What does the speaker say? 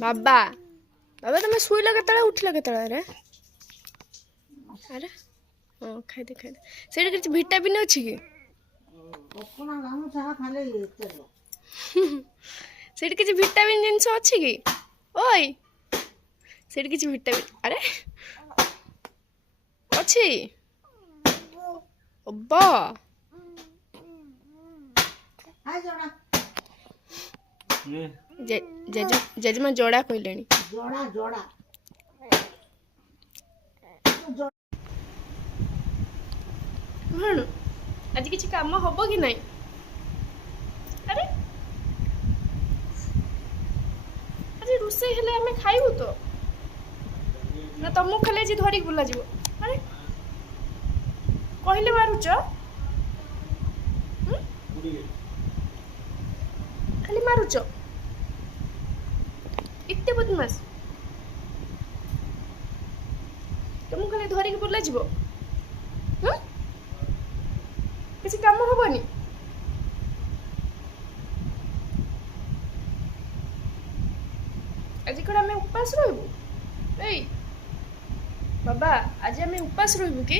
ବାବା ବାବା ତମେ ଶୋଇଲ କେତେବେଳେ ଉଠିଲ କେତେବେଳେ ରେ ଆରେ ହଁ ଖାଇଦେ ସେଇଠି କିଛି ଭିଟାମିନ୍ ଅଛି କି ସେଇଠି କିଛି ଭିଟାମିନ୍ ଜିନିଷ ଅଛି କି ଓଇ ସେଇଠି କିଛି ଭିଟାମିନ୍ ଆରେ ଅଛି ଅବା ଜେଜେମା ଯୋଡ଼ା କହିଲେଣି କଣ ଆଜି କିଛି କାମ ହବ କି ନାଇଁ ଆରେ ଆଜି ରୋଷେଇ ହେଲେ ଆମେ ଖାଇବୁ ତ ନା ତମକୁ ଖାଲି ଆଜି ଧରିକି ବୁଲାଯିବ ଆରେ କହିଲେ ମାରୁଛ ଖାଲି ମାରୁଛ ଏତେ ବଦମାସ ତମକୁ ଖାଲି ଧରିକି ବୁଲାଯିବ କିଛି କାମ ହବନି ଆଜି କଣ ଆମେ ଉପାସ ରହିବୁ ଏଇ ବାବା ଆଜି ଆମେ ଉପାସ ରହିବୁ କି